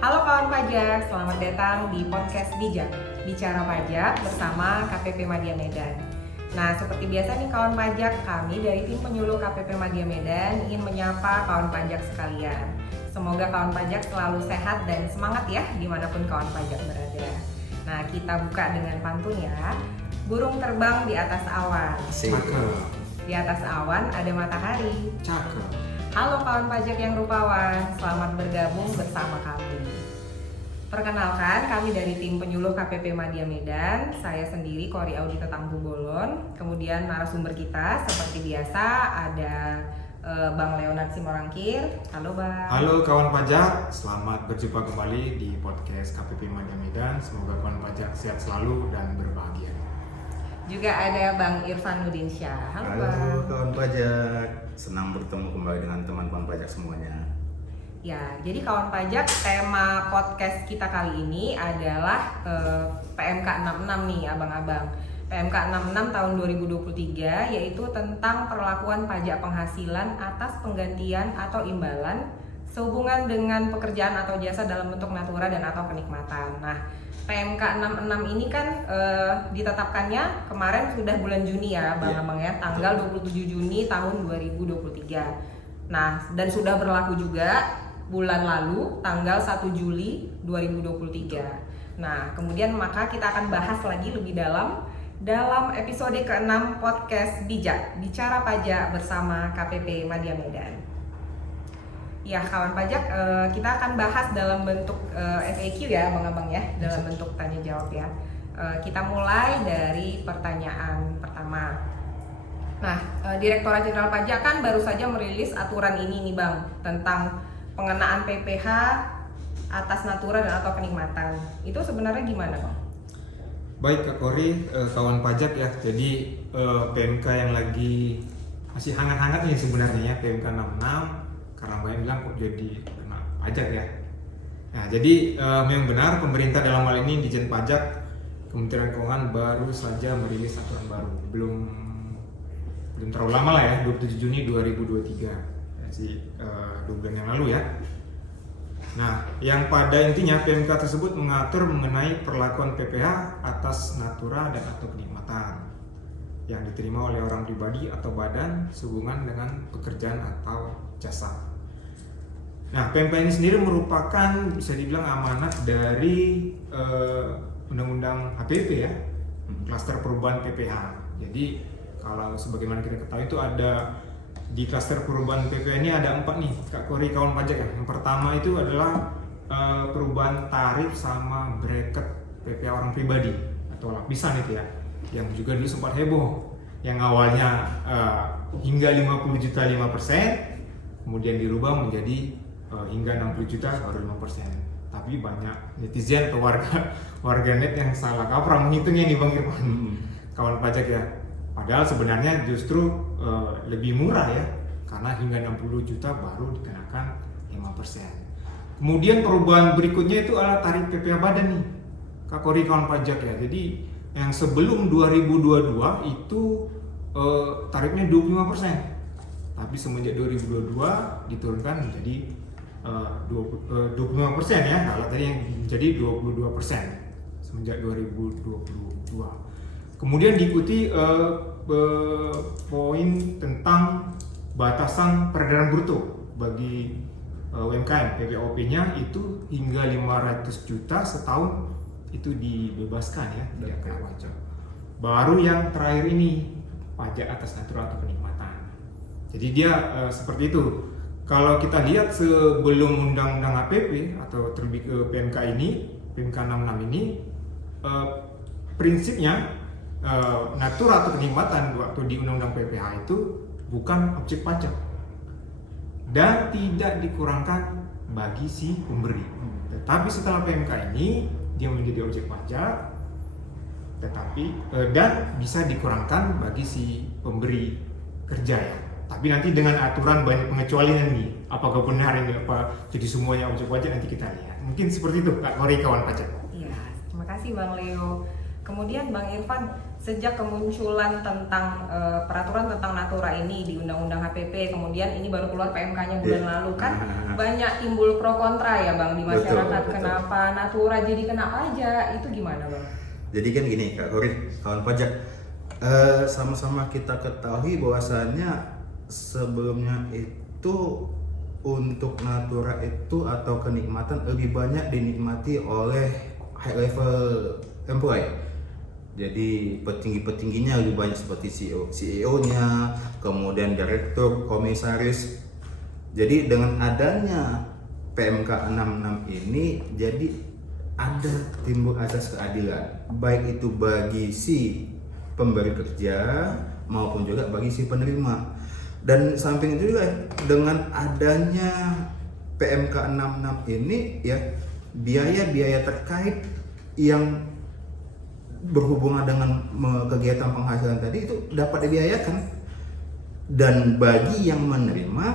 Halo kawan pajak, selamat datang di podcast Bijak, bicara pajak bersama KPP Madya Medan. Nah, seperti biasa nih kawan pajak, kami dari tim penyuluh KPP Madya Medan ingin menyapa kawan pajak sekalian. Semoga kawan pajak selalu sehat dan semangat ya dimanapun kawan pajak berada. Nah, kita buka dengan pantun ya. Burung terbang di atas awan. Cakep. Di atas awan ada matahari. Cakep. Halo kawan pajak yang rupawan, selamat bergabung bersama kami. Perkenalkan, kami dari tim penyuluh KPP Madya Medan. Saya sendiri Kori Audita Tampu Bolon. Kemudian narasumber kita seperti biasa ada Bang Leonard Simorangkir. Halo Bang. Halo kawan pajak, selamat berjumpa kembali di podcast KPP Madya Medan. Semoga kawan pajak sehat selalu dan berbahagia. Juga ada Bang Irfan Nudinsyah. Halo Bang. Halo kawan pajak, senang bertemu kembali dengan teman-teman pajak semuanya. Ya, jadi kawan pajak, tema podcast kita kali ini adalah PMK 66 nih abang-abang. PMK 66 tahun 2023 yaitu tentang perlakuan pajak penghasilan atas penggantian atau imbalan sehubungan dengan pekerjaan atau jasa dalam bentuk natura dan atau kenikmatan. Nah, PMK 66 ini kan ditetapkannya kemarin sudah bulan Juni ya Bang-abang ya, tanggal 27 Juni tahun 2023. Nah, dan sudah berlaku juga bulan lalu tanggal 1 Juli 2023. Nah, kemudian maka kita akan bahas lagi lebih dalam episode ke-6 podcast Bijak, bicara pajak bersama KPP Madya Medan. Ya, kawan pajak, kita akan bahas dalam bentuk FAQ ya, abang-abang ya, dalam bentuk tanya jawab ya. Kita mulai dari pertanyaan pertama. Nah, Direktorat Jenderal Pajak kan baru saja merilis aturan ini nih Bang, tentang pengenaan PPh atas natura dan atau kenikmatan. Itu sebenarnya gimana Bang? Baik Kak Kori, kawan pajak ya. Jadi PMK yang lagi masih hangat-hangat nih sebenarnya ya, PMK 66. Karena banyak bilang kok jadi kena pajak ya. Nah, jadi memang benar pemerintah dalam hal ini Dijen Pajak Kementerian Keuangan baru saja merilis aturan baru. Belum terlalu lama lah ya, 27 Juni 2023. Masih 2 bulan yang lalu ya. Nah, yang pada intinya PMK tersebut mengatur mengenai perlakuan PPh atas natura dan atau kenikmatan yang diterima oleh orang pribadi atau badan sehubungan dengan pekerjaan atau jasa. Nah, PMK ini sendiri merupakan bisa dibilang amanat dari Undang-Undang HPP ya, klaster perubahan PPh. Jadi kalau sebagaimana kita ketahui itu ada di klaster perubahan PPh ini ada 4 nih Kak Kori kawan pajak ya. Yang pertama itu adalah perubahan tarif sama bracket PPh orang pribadi atau lapisan itu ya, yang juga dulu sempat heboh, yang awalnya hingga 50 juta 5%, kemudian dirubah menjadi hingga 60 juta baru 5%. Tapi banyak netizen atau warganet yang salah kaprah menghitungnya nih Bang Irfan, kawan pajak ya. Padahal sebenarnya justru lebih murah ya, karena hingga 60 juta baru dikenakan 5%. Kemudian perubahan berikutnya itu adalah tarif PPh badan nih Kak Kori kawan pajak ya. Jadi yang sebelum 2022 itu tarifnya 25%, tapi semenjak 2022 diturunkan menjadi 25% ya. Kalau tadi yang menjadi 22% semenjak 2022. Kemudian diikuti poin tentang batasan peredaran bruto bagi UMKM. PPOP-nya itu hingga 500 juta setahun itu dibebaskan ya dari kena pajak. Baru yang terakhir ini pajak atas natura atau kenikmatan. Jadi dia seperti itu. Kalau kita lihat sebelum Undang-Undang HPP atau terlebih ke PMK ini, PMK 66 ini prinsipnya natura atau kenikmatan waktu di Undang-Undang PPh itu bukan objek pajak dan tidak dikurangkan bagi si pemberi. Tetapi setelah PMK ini dia menjadi objek pajak, tetapi dan bisa dikurangkan bagi si pemberi kerja ya. Tapi nanti dengan aturan banyak pengecualian nih. Apakah benar ini apa jadi semuanya objek pajak, nanti kita lihat. Mungkin seperti itu Kak Kori kawan pajak. Iya, terima kasih Bang Leo. Kemudian Bang Irfan, sejak kemunculan tentang peraturan tentang Natura ini di Undang-Undang HPP, kemudian ini baru keluar PMK-nya bulan lalu kan, banyak timbul pro kontra ya Bang di masyarakat. Betul. Kenapa Natura jadi kena pajak? Itu gimana Bang? Jadi kan gini Kak Kori, kawan pajak, sama-sama kita ketahui bahwasannya sebelumnya itu untuk Natura itu atau kenikmatan lebih banyak dinikmati oleh high level employee. Jadi petinggi-petingginya lebih banyak seperti CEO-nya, kemudian direktur, komisaris. Jadi dengan adanya PMK 66 ini, jadi ada timbul asas keadilan, baik itu bagi si pemberi kerja maupun juga bagi si penerima. Dan samping itu juga dengan adanya PMK 66 ini ya, biaya-biaya terkait yang berhubungan dengan kegiatan penghasilan tadi itu dapat dibiayakan, dan bagi yang menerima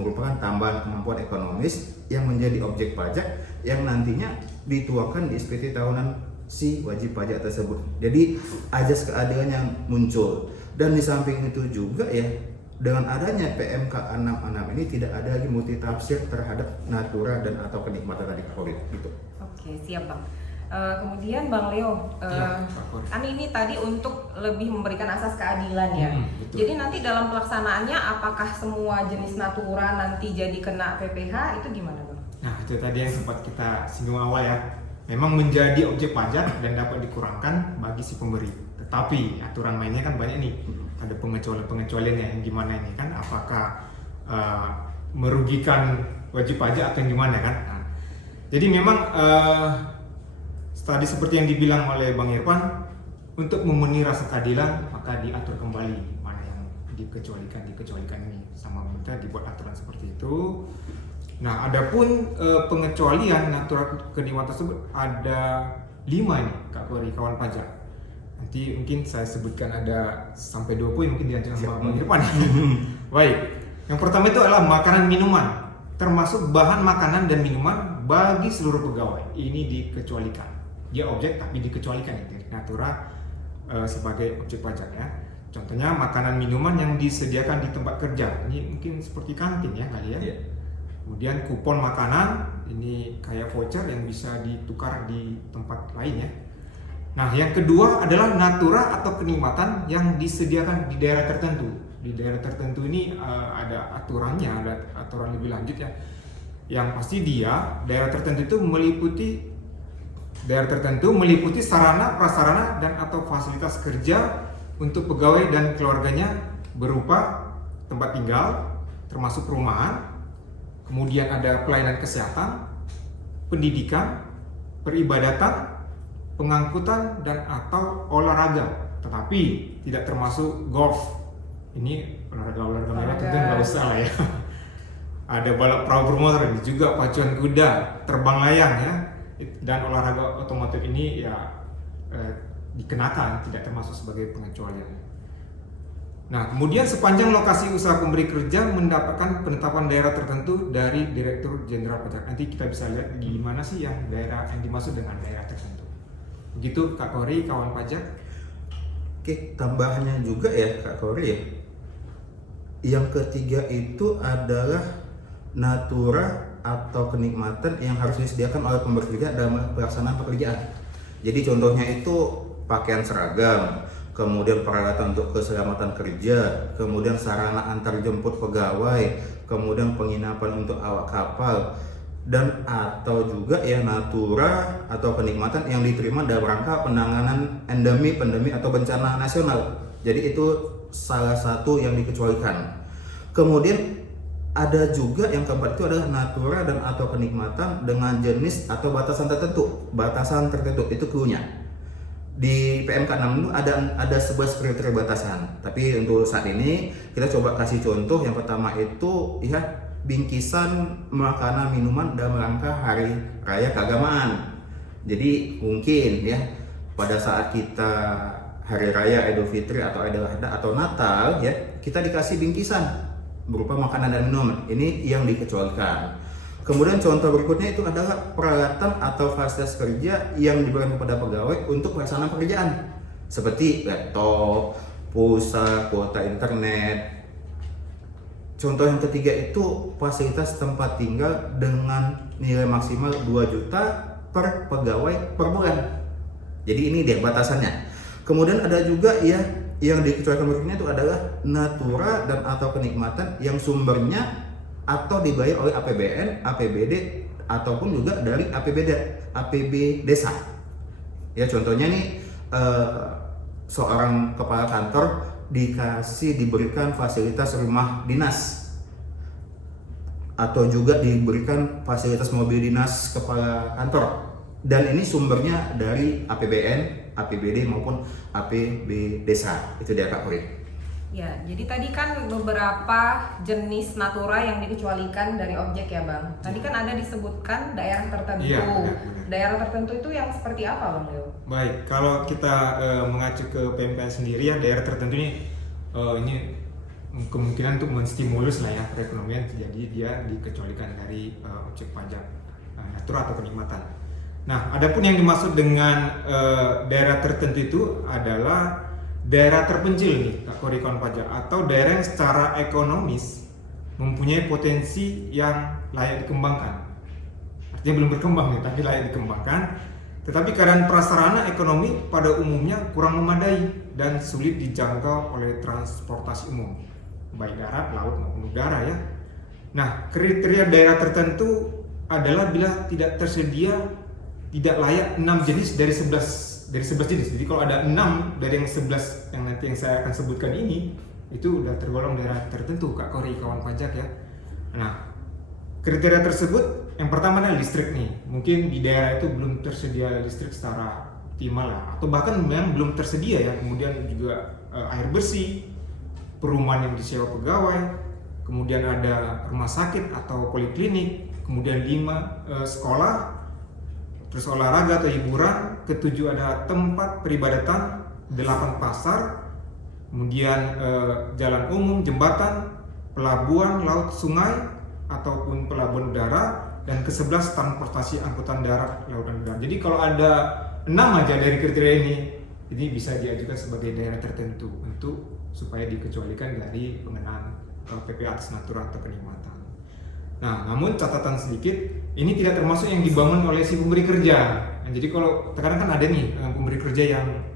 merupakan tambahan kemampuan ekonomis yang menjadi objek pajak yang nantinya dituakan di SPT tahunan si wajib pajak tersebut. Jadi azas keadilan yang muncul. Dan di samping itu juga ya, dengan adanya PMK 66 ini tidak ada lagi multitafsir terhadap Natura dan atau kenikmatan tadi gitu. Oke, siap Bang. Kemudian Bang Leo, kan ini tadi untuk lebih memberikan asas keadilan ya. Jadi nanti dalam pelaksanaannya apakah semua jenis Natura nanti jadi kena PPh itu gimana Bang? Nah itu tadi yang sempat kita singgung awal ya. Memang menjadi objek pajak dan dapat dikurangkan bagi si pemberi. Tetapi aturan mainnya kan banyak nih. Ada pengecualiannya yang gimana ini kan? Apakah merugikan wajib pajak atau yang gimana kan? Nah, jadi memang tadi seperti yang dibilang oleh Bang Irfan, untuk memenuhi rasa keadilan maka diatur kembali mana yang dikecualikan ini, sama pemerintah dibuat aturan seperti itu. Nah, adapun pengecualian Natura kenikmatan tersebut ada 5 nih Kak Kori, kawan pajak. Nanti mungkin saya sebutkan ada sampai 2 poin mungkin diancam sama Bang Irfan. Baik, yang pertama itu adalah makanan minuman, termasuk bahan makanan dan minuman bagi seluruh pegawai. Ini dikecualikan. Dia objek tapi dikecualikan itu Natura sebagai objek pajak ya. Contohnya makanan minuman yang disediakan di tempat kerja. Ini mungkin seperti kantin ya kali ya. Yeah. Kemudian kupon makanan, ini kayak voucher yang bisa ditukar di tempat lain ya. Nah, yang kedua adalah Natura atau kenikmatan yang disediakan di daerah tertentu. Di daerah tertentu ini ada aturannya, ada aturan lebih lanjut ya. Yang pasti dia daerah tertentu itu meliputi sarana, prasarana dan atau fasilitas kerja untuk pegawai dan keluarganya berupa tempat tinggal, termasuk perumahan, kemudian ada pelayanan kesehatan, pendidikan, peribadatan, pengangkutan dan atau olahraga, tetapi tidak termasuk golf. Ini olahraga merah tentu nggak usah lah ya. Ada balap perahu bermotor, juga pacuan kuda, terbang layang ya. Dan olahraga otomotif ini ya dikenakan, tidak termasuk sebagai pengecualian. Nah, kemudian sepanjang lokasi usaha pemberi kerja mendapatkan penetapan daerah tertentu dari Direktur Jenderal Pajak. Nanti kita bisa lihat gimana sih yang daerah yang dimaksud dengan daerah tertentu. Begitu Kak Kori, kawan pajak. Oke, tambahannya juga ya Kak Kori ya. Yang ketiga itu adalah Natura atau kenikmatan yang harus disediakan oleh pemberi kerja dalam pelaksanaan pekerjaan. Jadi contohnya itu pakaian seragam, kemudian peralatan untuk keselamatan kerja, kemudian sarana antar jemput pegawai, kemudian penginapan untuk awak kapal, dan atau juga ya Natura atau kenikmatan yang diterima dalam rangka penanganan endemi, pandemi atau bencana nasional. Jadi itu salah satu yang dikecualikan. Kemudian ada juga yang keempat itu adalah Natura dan atau kenikmatan dengan jenis atau batasan tertentu. Batasan tertentu itu cluenya. Di PMK 6 itu ada 11 kriteria batasan. Tapi untuk saat ini kita coba kasih contoh. Yang pertama itu ya bingkisan makanan minuman dalam rangka hari raya keagamaan. Jadi mungkin ya pada saat kita hari raya Idul Fitri atau Idul Adha atau Natal ya, kita dikasih bingkisan berupa makanan dan minuman. Ini yang dikecualikan. Kemudian contoh berikutnya itu adalah peralatan atau fasilitas kerja yang diberikan kepada pegawai untuk pelaksanaan pekerjaan. seperti laptop, pulsa, kuota internet. Contoh yang ketiga itu fasilitas tempat tinggal dengan nilai maksimal 2 juta per pegawai per bulan. Jadi ini dia batasannya. Kemudian ada juga ya yang dikecualikan berikutnya itu adalah natura dan atau kenikmatan yang sumbernya atau dibayar oleh APBN, APBD ataupun juga dari APB desa. Ya contohnya nih seorang kepala kantor diberikan fasilitas rumah dinas atau juga diberikan fasilitas mobil dinas kepala kantor, dan ini sumbernya dari APBN, APBD maupun APB desa. Itu dia Kak Puri. Ya, jadi tadi kan beberapa jenis natura yang dikecualikan dari objek ya Bang. Tadi kan ada disebutkan daerah tertentu. Iya, benar. Daerah tertentu itu yang seperti apa Bang Leo? Baik, kalau kita mengacu ke PMK sendiri ya, daerah tertentu ini kemungkinan untuk menstimulus lah ya perekonomian, jadi dia dikecualikan dari objek pajak natura atau kenikmatan. Nah, adapun yang dimaksud dengan daerah tertentu itu adalah daerah terpencil nih, Kak Kori, kawan pajak, atau daerah yang secara ekonomis mempunyai potensi yang layak dikembangkan. Artinya belum berkembang nih, tapi layak dikembangkan. Tetapi keadaan prasarana ekonomi pada umumnya kurang memadai dan sulit dijangkau oleh transportasi umum, baik darat, laut maupun udara ya. Nah, kriteria daerah tertentu adalah bila tidak tersedia, tidak layak 6 jenis dari 11 jenis. Jadi kalau ada 6 dari yang 11 yang nanti yang saya akan sebutkan ini, itu udah tergolong daerah tertentu, Kak Kori, kawan pajak ya. Nah, kriteria tersebut yang pertama adalah listrik nih. Mungkin di daerah itu belum tersedia listrik secara optimal lah, atau bahkan memang belum tersedia ya. Kemudian juga air bersih, perumahan yang disewa pegawai, kemudian ada rumah sakit atau poliklinik, kemudian 5 sekolah, terus olahraga atau hiburan, ke-7 ada tempat peribadatan, 8 pasar, kemudian jalan umum, jembatan, pelabuhan laut, sungai ataupun pelabuhan udara, dan ke-11 transportasi angkutan darat, laut dan udara. Jadi kalau ada 6 aja dari kriteria ini bisa diajukan sebagai daerah tertentu untuk supaya dikecualikan dari pengenaan PP atas natura atau kenikmatan. Nah, namun catatan sedikit, ini tidak termasuk yang dibangun oleh si pemberi kerja. Nah, jadi kalau terkadang kan ada nih pemberi kerja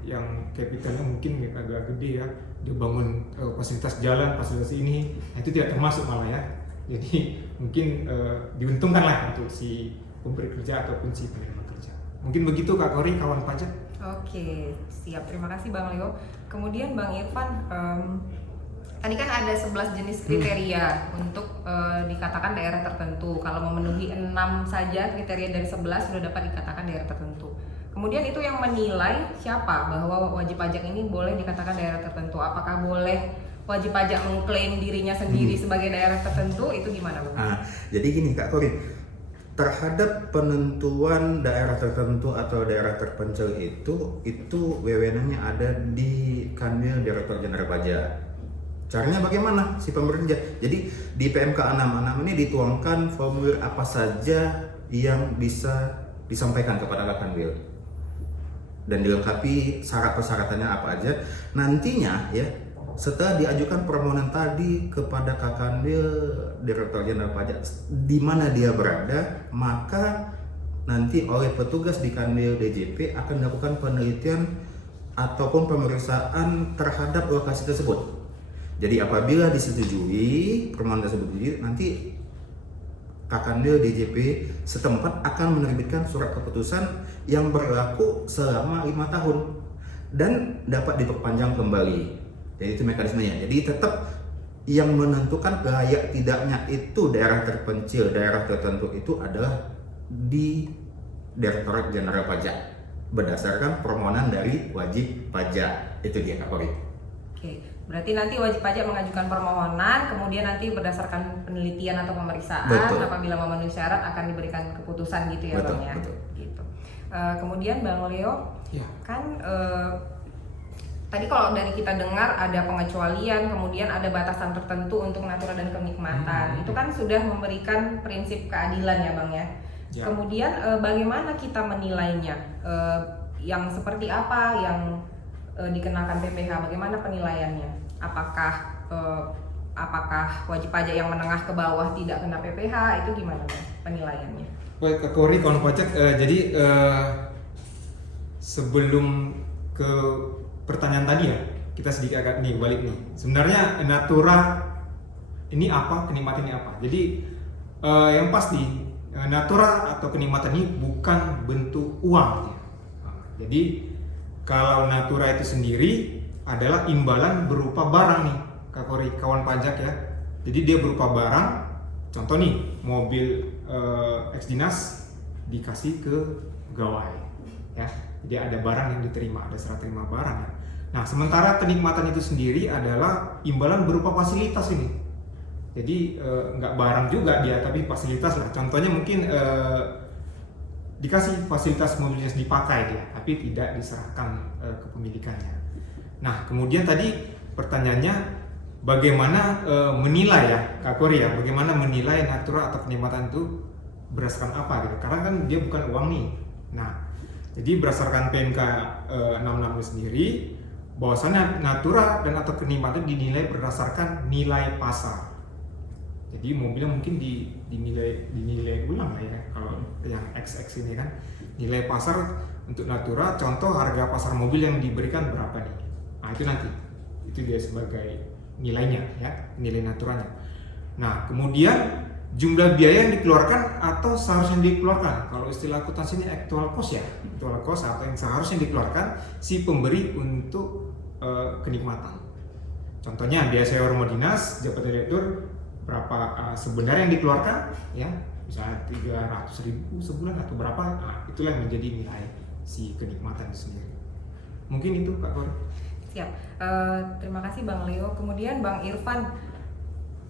yang kapitalnya mungkin agak gede ya, dia bangun fasilitas jalan, fasilitas ini, nah, itu tidak termasuk malah ya. Jadi mungkin diuntungkan lah untuk si pemberi kerja ataupun si penerima kerja. Mungkin begitu Kak Kori, kawan pajak. Oke, siap. Terima kasih Bang Leo. Kemudian Bang Irfan, tadi kan ada 11 jenis kriteria untuk dikatakan daerah tertentu. Kalau memenuhi 6 saja kriteria dari 11 sudah dapat dikatakan daerah tertentu. Kemudian itu yang menilai siapa bahwa wajib pajak ini boleh dikatakan daerah tertentu. Apakah boleh wajib pajak mengklaim dirinya sendiri sebagai daerah tertentu, itu gimana Bang? Nah, jadi gini Kak Kori, terhadap penentuan daerah tertentu atau daerah terpencil itu wewenangnya ada di Kanwil Direktur Jenderal Pajak. Caranya bagaimana si pemerintah? Jadi di PMK 66 ini dituangkan formulir apa saja yang bisa disampaikan kepada Kanwil dan dilengkapi syarat persyaratannya apa aja. Nantinya ya, setelah diajukan permohonan tadi kepada Kanwil Direktur Jenderal Pajak di mana dia berada, maka nanti oleh petugas di Kanwil DJP akan dilakukan penelitian ataupun pemeriksaan terhadap lokasi tersebut. Jadi apabila disetujui permohonan tersebut, nanti Kanwil DJP setempat akan menerbitkan surat keputusan yang berlaku selama 5 tahun dan dapat diperpanjang kembali. Jadi itu mekanismenya. Jadi tetap yang menentukan layak tidaknya itu daerah terpencil, daerah tertentu itu adalah di Direktorat Jenderal Pajak berdasarkan permohonan dari wajib pajak. Itu dia Kak Kori. Oke, berarti nanti wajib pajak mengajukan permohonan, kemudian nanti berdasarkan penelitian atau pemeriksaan, Betul. apabila memenuhi syarat akan diberikan keputusan gitu ya Betul, Bang ya. betul. Gitu. Kemudian Bang Leo, Ya. kan tadi kalau dari kita dengar ada pengecualian, kemudian ada batasan tertentu untuk natura dan kenikmatan. Itu kan sudah memberikan prinsip keadilan ya Bang ya. Ya. Kemudian bagaimana kita menilainya? Yang seperti apa yang dikenakan PPh, bagaimana penilaiannya? Apakah wajib pajak yang menengah ke bawah tidak kena PPh, itu gimana Bang penilaiannya? Baik Kak Kori, kawan pajak, jadi sebelum ke pertanyaan tadi ya, kita sedikit agak nih balik nih. Sebenarnya natura ini apa, kenikmatan ini apa? Jadi yang pasti natura atau kenikmatan ini bukan bentuk uang. Jadi kalau natura itu sendiri adalah imbalan berupa barang nih, Kak Kori, kawan pajak ya. Jadi dia berupa barang. Contoh nih, mobil ex dinas dikasih ke pegawai, ya. Jadi ada barang yang diterima, ada serah terima barang ya. Nah, sementara kenikmatan itu sendiri adalah imbalan berupa fasilitas ini. Jadi nggak barang juga dia, tapi fasilitas lah. Contohnya mungkin dikasih fasilitas mobilnya dipakai dia, tapi tidak diserahkan kepemilikannya. Nah, kemudian tadi pertanyaannya bagaimana menilai ya, Kak Kori ya, bagaimana menilai natura atau kenikmatan itu berdasarkan apa gitu? Karena kan dia bukan uang nih. Nah, jadi berdasarkan PMK 66 sendiri, bahwasannya natura dan atau kenikmatan dinilai berdasarkan nilai pasar. Jadi mobilnya mungkin dinilai ulang lah ya, kalau yang XX ini kan nilai pasar untuk natura. Contoh harga pasar mobil yang diberikan berapa nih? Nah itu nanti itu dia sebagai nilainya ya, nilai naturanya. Nah kemudian jumlah biaya yang dikeluarkan atau seharusnya dikeluarkan. Kalau istilah akuntansi ini actual cost ya, actual cost atau yang seharusnya dikeluarkan si pemberi untuk kenikmatan. Contohnya biaya sewa rumah dinas, jabatan direktur berapa sebenarnya yang dikeluarkan ya, misalnya 300.000 sebulan atau berapa, nah, itulah yang menjadi nilai si kenikmatan itu sendiri. Mungkin itu Kak Kori. Siap, terima kasih Bang Leo. Kemudian Bang Irfan,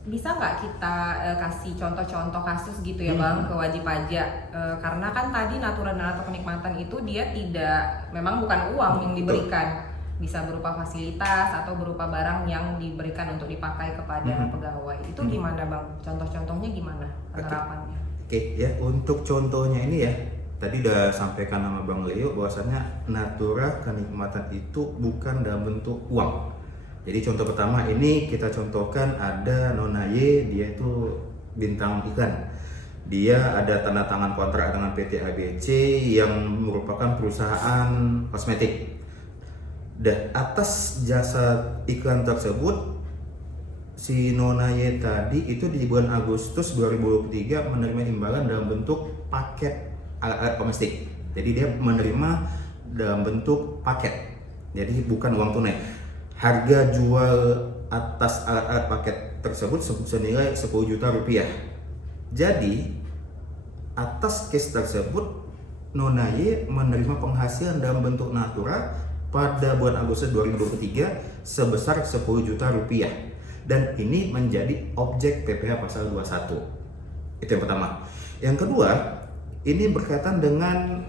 bisa nggak kita kasih contoh-contoh kasus gitu ya Bang ke wajib pajak, karena kan tadi natura dan atau kenikmatan itu dia tidak, memang bukan uang yang diberikan, bisa berupa fasilitas atau berupa barang yang diberikan untuk dipakai kepada pegawai. Itu gimana Bang? Contoh-contohnya gimana penerapannya? Oke, ya untuk contohnya ini ya, tadi udah sampaikan sama Bang Leo bahwasannya natura kenikmatan itu bukan dalam bentuk uang. Jadi contoh pertama ini kita contohkan ada Nona Y, dia itu bintang iklan. Dia ada tanda tangan kontrak dengan PT ABC yang merupakan perusahaan kosmetik. Dan atas jasa iklan tersebut, si Nona Y tadi itu di bulan Agustus 2023 menerima imbalan dalam bentuk paket alat-alat domestik. Jadi dia menerima dalam bentuk paket, jadi bukan uang tunai. Harga jual atas alat-alat paket tersebut senilai 10 juta rupiah. Jadi atas case tersebut Nona Y menerima penghasilan dalam bentuk natura pada bulan Agustus 2023 sebesar 10 juta rupiah, dan ini menjadi objek PPh pasal 21. Itu yang pertama. Yang kedua, ini berkaitan dengan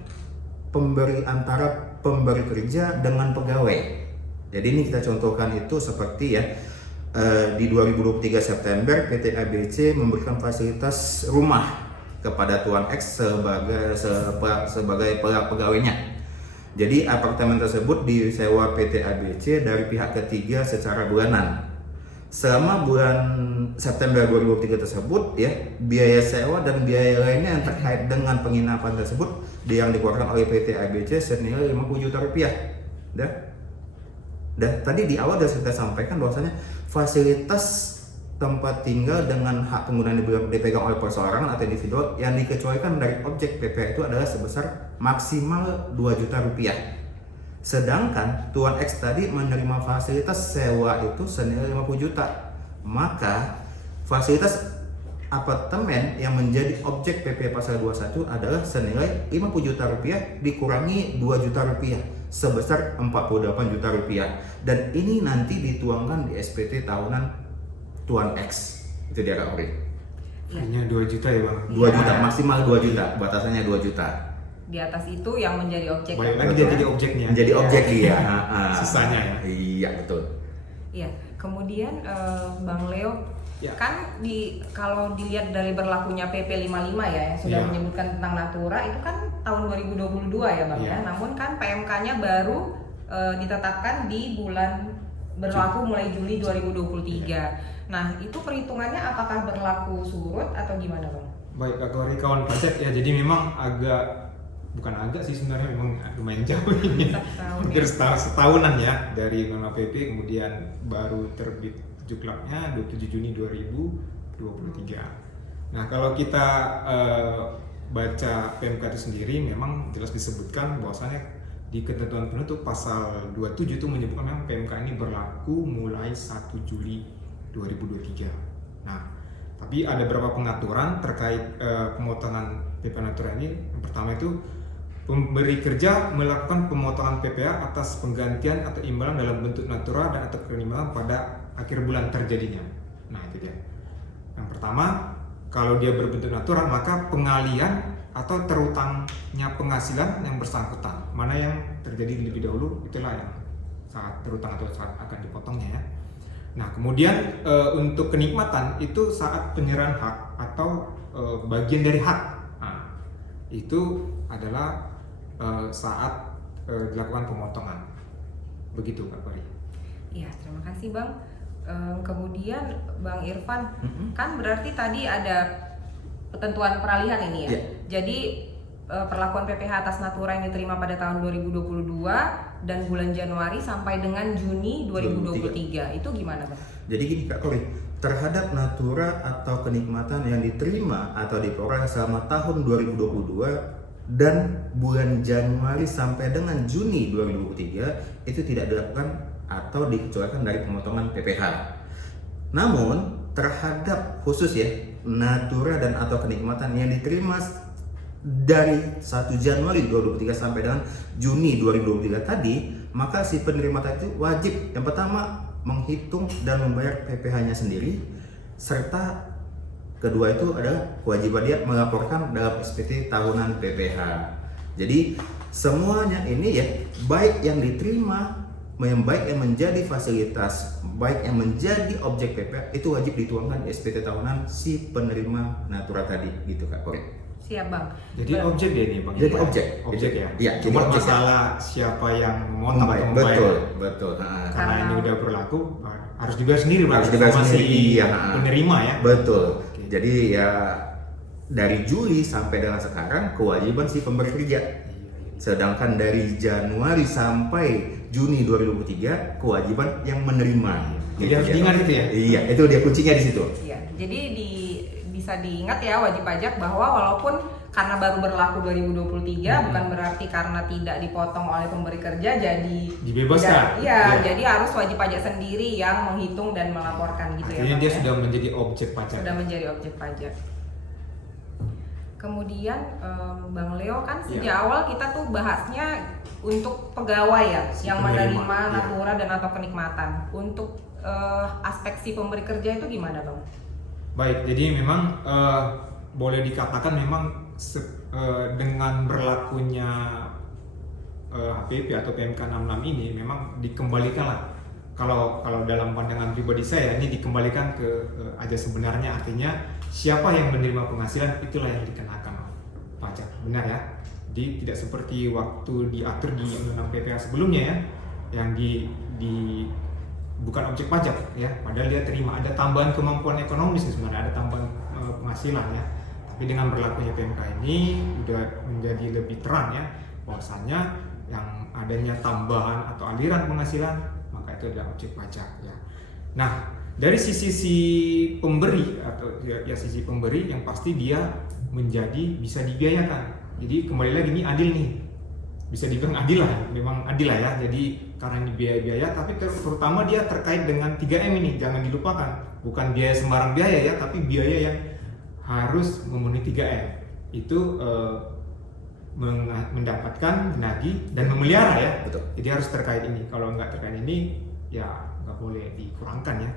antara pemberi kerja dengan pegawai. Jadi ini kita contohkan itu seperti ya, di 2023 September PT ABC memberikan fasilitas rumah kepada Tuan X sebagai pegawainya. Jadi apartemen tersebut disewa PT ABC dari pihak ketiga secara bulanan. Selama bulan September 2023 tersebut ya, biaya sewa dan biaya lainnya yang terkait dengan penginapan tersebut yang dikeluarkan oleh PT ABC senilai 50 juta rupiah. Dan tadi di awal sudah kita sampaikan bahwasanya fasilitas tempat tinggal dengan hak penggunaan dipegang oleh perseorangan atau individual yang dikecualikan dari objek PPh itu adalah sebesar maksimal 2 juta rupiah. Sedangkan Tuan X tadi menerima fasilitas sewa itu senilai 50 juta. Maka fasilitas apartemen yang menjadi objek PPh pasal 21 adalah senilai 50 juta rupiah dikurangi 2 juta rupiah sebesar 48 juta rupiah. Dan ini nanti dituangkan di SPT tahunan Tuan X. Itu dia Kak Ori. Hanya 2 juta ya Bang? 2 juta, maksimal 2 juta, batasannya 2 juta. Di atas itu yang menjadi objek. Baik lagi dia jadi objeknya. Menjadi objek dia. Sisanya ya. Iya betul. Iya. Kemudian Bang Leo, ya, kan kalau dilihat dari berlakunya PP 55 ya yang sudah ya, menyebutkan tentang natura itu kan tahun 2022 ya Bang ya. Namun kan PMK-nya baru ditetapkan di bulan berlaku mulai Juli 2023. Nah, itu perhitungannya apakah berlaku surut atau gimana, Bang? Baik, Kak, kawan pajak ya. Jadi memang bukan agak sih sebenarnya, memang lumayan jauh ini. Hampir setahunan ya dari Norma PP, kemudian baru terbit juklaknya 27 Juni 2023. Nah, kalau kita baca PMK itu sendiri memang jelas disebutkan bahwasannya di ketentuan penutup pasal 27 itu menyebutkan memang PMK ini berlaku mulai 1 Juli 2023. Nah, tapi ada beberapa pengaturan terkait pemotongan PPh Natura ini. Yang pertama itu pemberi kerja melakukan pemotongan PPh atas penggantian atau imbalan dalam bentuk natura dan atau kenikmatan pada akhir bulan terjadinya. Nah, itu dia. Yang pertama, kalau dia berbentuk natura maka pengalian atau terutangnya penghasilan yang bersangkutan, mana yang terjadi lebih dahulu itulah yang saat terutang atau saat akan dipotongnya ya. Nah, kemudian untuk kenikmatan itu saat penyerahan hak atau bagian dari hak. Nah, itu adalah saat dilakukan pemotongan. Begitu, Kak Kori. Iya, terima kasih, Bang. Kemudian Bang Irfan, kan berarti tadi ada ketentuan peralihan ini ya. Yeah. Jadi perlakuan PPh atas natura yang diterima pada tahun 2022 dan bulan Januari sampai dengan Juni 2023. Itu gimana, Bang? Jadi gini Kak Kori, terhadap natura atau kenikmatan yang diterima atau diperoleh selama tahun 2022 dan bulan Januari sampai dengan Juni 2023 itu tidak dilakukan atau dikecualikan dari pemotongan PPh. Namun terhadap khusus ya natura dan atau kenikmatan yang diterima dari 1 Januari 2023 sampai dengan Juni 2023 tadi, maka si penerima itu wajib yang pertama menghitung dan membayar PPh-nya sendiri, serta kedua itu adalah kewajiban dia melaporkan dalam SPT tahunan PPh. Jadi semuanya ini ya, baik yang diterima, baik yang menjadi fasilitas, baik yang menjadi objek PPh itu wajib dituangkan di SPT tahunan si penerima natura tadi, gitu Kak Kori. Siap, Bang. Jadi objek ya ini, Bang. Jadi objek ya. Iya, Cuma jadi objek. masalah siapa yang memotong atau membayar. Betul. Nah, Karena ini udah berlaku, harus dibayar sendiri, Bang. Harus dibayar Sama sendiri, si iya. penerima ya. Betul. Oke. Jadi ya dari Juli sampai dengan sekarang kewajiban si pemberi kerja. Sedangkan dari Januari sampai Juni 2023 kewajiban yang menerima. Jadi harus diingat itu ya. Iya, itu dia kuncinya di situ. Iya. Jadi bisa diingat ya wajib pajak bahwa walaupun karena baru berlaku 2023 bukan berarti karena tidak dipotong oleh pemberi kerja jadi dibebaskan. Iya, jadi harus wajib pajak sendiri yang menghitung dan melaporkan gitu ya. Artinya Bang, dia ya. sudah menjadi objek pajak. Sudah menjadi objek pajak. Kemudian Bang Leo kan sejak awal kita tuh bahasnya untuk pegawai ya yang menerima natura dan atau kenikmatan. Untuk aspek si pemberi kerja itu gimana, Bang? Baik, jadi memang boleh dikatakan memang dengan berlakunya HPP atau PMK 66 ini memang dikembalikanlah. Kalau dalam pandangan pribadi saya ini dikembalikan ke ajas sebenarnya, artinya siapa yang menerima penghasilan itulah yang dikenakan pajak, benar ya. Jadi tidak seperti waktu diatur di Undang-Undang PPh sebelumnya ya, yang di bukan objek pajak ya, padahal dia terima ada tambahan kemampuan ekonomis sebenarnya, ada tambahan penghasilan ya. Tapi dengan berlakunya PMK ini udah menjadi lebih terang ya, bahwasanya yang adanya tambahan atau aliran penghasilan maka itu adalah objek pajak ya. Nah, dari sisi pemberi atau ya sisi pemberi yang pasti dia menjadi bisa dibiayakan. Jadi kembali lagi ini adil nih, bisa dibilang adil lah, memang adil lah ya. Jadi karena ini biaya-biaya, tapi terutama dia terkait dengan 3M ini, jangan dilupakan. Bukan biaya sembarang biaya ya, tapi biaya yang harus memenuhi 3M. Itu mendapatkan, menagih, dan memelihara ya. Betul. Jadi harus terkait ini. Kalau nggak terkait ini, ya nggak boleh dikurangkan ya.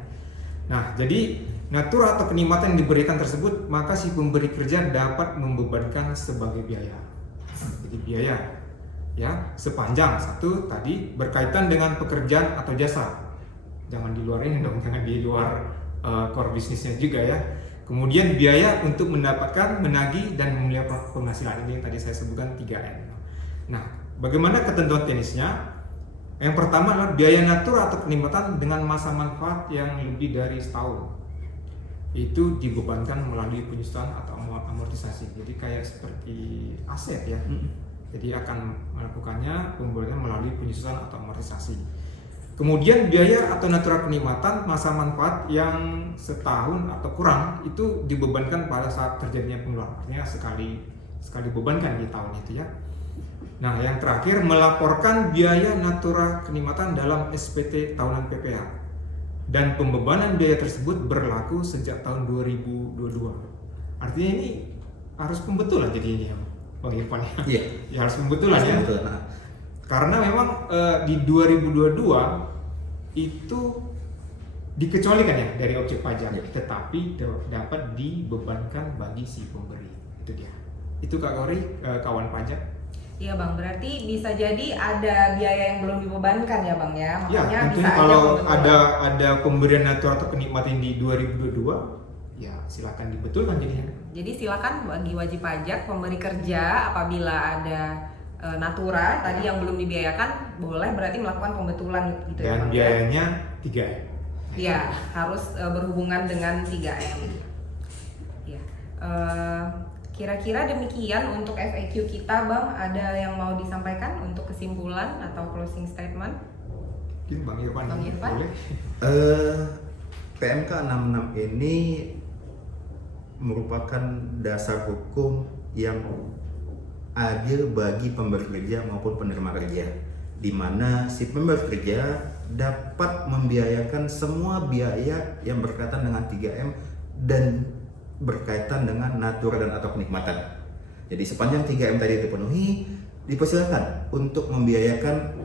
Nah, jadi natura atau kenikmatan yang diberikan tersebut, maka si pemberi kerja dapat membebankan sebagai biaya. Jadi biaya ya sepanjang satu tadi berkaitan dengan pekerjaan atau jasa, jangan di luar ini dong, jangan di luar core bisnisnya juga ya. Kemudian biaya untuk mendapatkan, menagih dan memelihara penghasilan, ini yang tadi saya sebutkan 3M. Nah, bagaimana ketentuan teknisnya? Yang pertama adalah biaya natura atau kenikmatan dengan masa manfaat yang lebih dari setahun. Itu dibebankan melalui penyusutan atau amortisasi. Jadi kayak seperti aset ya. Jadi akan melakukannya pembayaran melalui penyusutan atau amortisasi. Kemudian biaya atau natura kenikmatan masa manfaat yang setahun atau kurang itu dibebankan pada saat terjadinya pengeluaran. Artinya sekali bebankan di tahun itu ya. Nah, yang terakhir melaporkan biaya natura kenikmatan dalam SPT tahunan PPH. Dan pembebanan biaya tersebut berlaku sejak tahun 2022. Artinya ini harus pembetulan jadinya, Bang Irfan. Iya. Ya harus pembetulan ya. Nah, Karena memang di 2022 itu dikecualikan ya dari objek pajak, tetapi dapat dibebankan bagi si pemberi. Itu dia. Itu Kak Kori, kawan pajak. Iya Bang, berarti bisa jadi ada biaya yang belum dibebankan ya Bang ya. Ya, Makanya tentunya bisa kalau aja ada pemberian natura atau kenikmatan di 2022, ya silakan dibetulkan jadinya. Jadi silakan bagi wajib pajak pemberi kerja apabila ada natura tadi yang belum dibiayakan boleh berarti melakukan pembetulan gitu ya Dan Bang. biayanya 3M. Iya, harus berhubungan dengan 3M. Ya. Kira-kira demikian untuk FAQ kita Bang. Ada yang mau disampaikan untuk kesimpulan atau closing statement? Mungkin Bang Irfan. Bang Irfan? Boleh. PMK 66 ini merupakan dasar hukum yang adil bagi pemberi kerja maupun penerima kerja, di mana si pemberi kerja dapat membiayakan semua biaya yang berkaitan dengan 3M dan berkaitan dengan natura dan atau kenikmatan. Jadi sepanjang 3M tadi dipenuhi, dipersilakan untuk membiayakan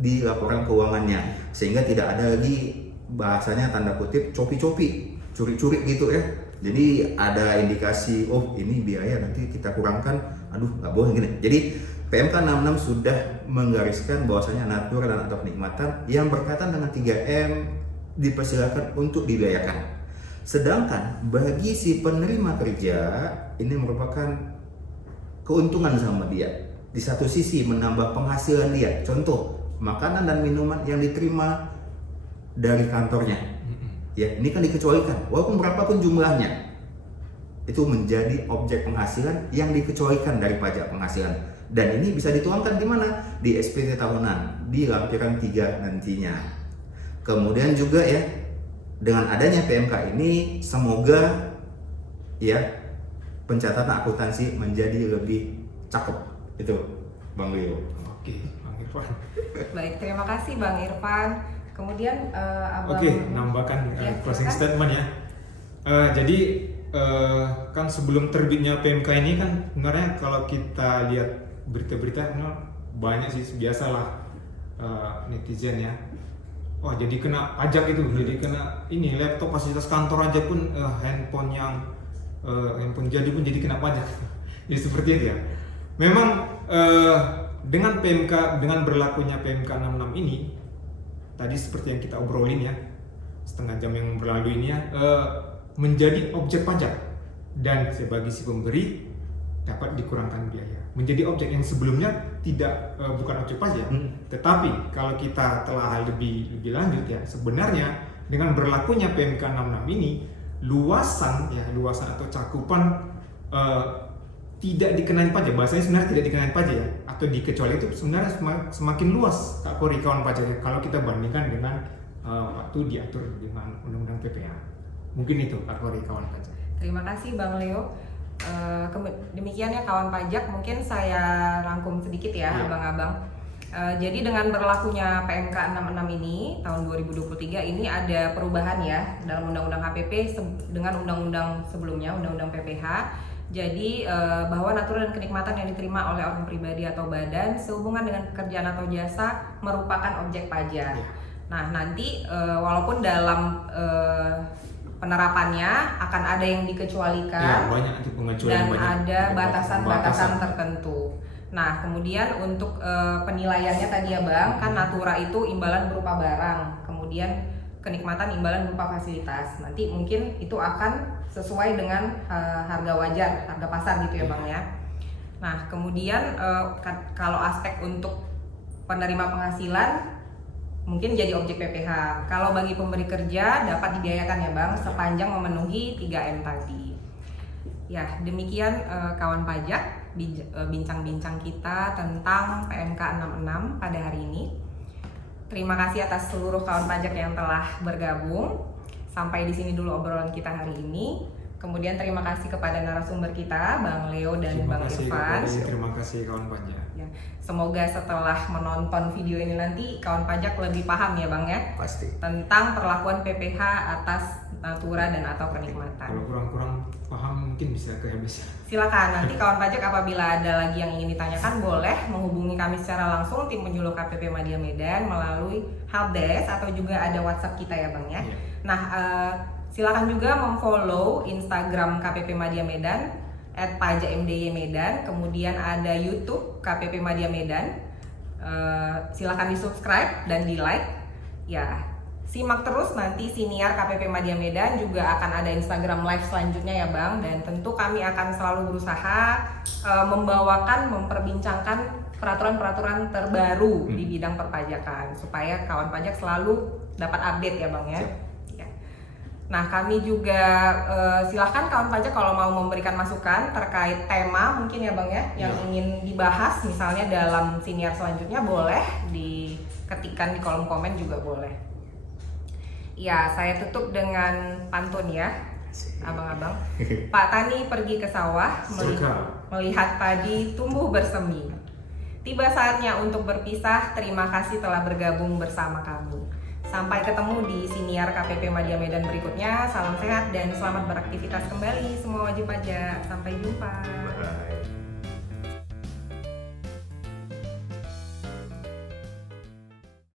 di laporan keuangannya, sehingga tidak ada lagi bahasanya tanda kutip copi-copi, curi-curi gitu ya. Jadi ada indikasi, oh ini biaya nanti kita kurangkan, aduh nggak boleh gini. Jadi PMK 66 sudah menggariskan bahwasanya natura dan atau kenikmatan yang berkaitan dengan 3M dipersilakan untuk dibiayakan. Sedangkan bagi si penerima kerja ini merupakan keuntungan sama dia. Di satu sisi menambah penghasilan dia. Contoh, makanan dan minuman yang diterima dari kantornya. Ya, ini kan dikecualikan. Walaupun berapapun jumlahnya, itu menjadi objek penghasilan yang dikecualikan dari pajak penghasilan. Dan ini bisa dituangkan di mana? Di SPT tahunan, di lampiran 3 nantinya. Kemudian juga ya, dengan adanya PMK ini semoga ya pencatatan akuntansi menjadi lebih cakep. Itu Bang Leo. Oke, Bang Irfan. Baik, terima kasih Bang Irfan. Kemudian Abang. Oke, nambahkan Ya, closing silakan. statement ya. Jadi kan sebelum terbitnya PMK ini kan sebenarnya kalau kita lihat berita-berita banyak sih, biasalah netizen ya. Oh jadi kena pajak itu, jadi kena ini laptop fasilitas kantor aja pun handphone jadi pun jadi kena pajak. Jadi seperti itu ya. Memang dengan berlakunya PMK 66 ini tadi seperti yang kita obrolin ya setengah jam yang berlalu ini ya, menjadi objek pajak dan sebagai si pemberi dapat dikurangkan biaya, menjadi objek yang sebelumnya tidak bukan objek pajak. Tetapi kalau kita telah lebih lanjut ya, sebenarnya dengan berlakunya PMK 66 ini luasan atau cakupan tidak dikenai pajak, bahasanya sebenarnya tidak dikenai pajak ya, atau dikecuali itu sebenarnya semakin luas tak Kori kawan pajaknya kalau kita bandingkan dengan waktu diatur dengan Undang-Undang PPH. Mungkin itu Kak Kori kawan pajak. Terima kasih Bang Leo. Demikian ya kawan pajak, mungkin saya rangkum sedikit ya abang-abang. Jadi dengan berlakunya PMK 66 ini tahun 2023 ini ada perubahan ya dalam Undang-Undang HPP dengan Undang-Undang sebelumnya, Undang-Undang PPH. Jadi bahwa natura dan kenikmatan yang diterima oleh orang pribadi atau badan sehubungan dengan pekerjaan atau jasa merupakan objek pajak. Nah nanti walaupun dalam penerapannya akan ada yang dikecualikan banyak dan ada batasan-batasan tertentu. Nah kemudian untuk penilaiannya tadi ya Bang, kan natura itu imbalan berupa barang, kemudian kenikmatan imbalan berupa fasilitas. Nanti mungkin itu akan sesuai dengan harga wajar, harga pasar gitu ya Bang ya. Nah kemudian kalau aspek untuk penerima penghasilan mungkin jadi objek PPh. Kalau bagi pemberi kerja dapat dibiayakan ya Bang sepanjang memenuhi 3M tadi. Ya, demikian kawan pajak bincang-bincang kita tentang PMK 66 pada hari ini. Terima kasih atas seluruh kawan pajak yang telah bergabung. Sampai di sini dulu obrolan kita hari ini. Kemudian terima kasih kepada narasumber kita, Bang Leo dan Bang Irfan. Terima kasih kawan pajak. Ya, semoga setelah menonton video ini nanti kawan pajak lebih paham ya Bang ya. Pasti. Tentang perlakuan PPh atas natura dan atau kenikmatan. Kalau kurang-kurang paham mungkin bisa ke habis. Silakan nanti kawan pajak apabila ada lagi yang ingin ditanyakan boleh menghubungi kami secara langsung tim penyuluh KPP Madya Medan melalui helpdesk atau juga ada WhatsApp kita ya Bang ya. Iya. Nah, silakan juga memfollow Instagram KPP Madya Medan @pajakmdy_medan, kemudian ada YouTube KPP Madya Medan. Silakan di subscribe dan di like. Ya, simak terus nanti siniar KPP Madya Medan juga akan ada Instagram live selanjutnya ya Bang. Dan tentu kami akan selalu berusaha memperbincangkan peraturan-peraturan terbaru di bidang perpajakan supaya kawan pajak selalu dapat update ya Bang ya. Ya. Nah, kami juga silahkan kawan pajak kalau mau memberikan masukan terkait tema mungkin ya Bang ya yang ingin dibahas misalnya dalam siniar selanjutnya boleh diketikkan di kolom komen juga boleh. Ya, saya tutup dengan pantun ya, abang-abang. Pak Tani pergi ke sawah melihat padi tumbuh bersemi. Tiba saatnya untuk berpisah. Terima kasih telah bergabung bersama kami. Sampai ketemu di siniar KPP Madya Medan berikutnya. Salam sehat dan selamat beraktivitas kembali semua wajib pajak. Sampai jumpa. Bye.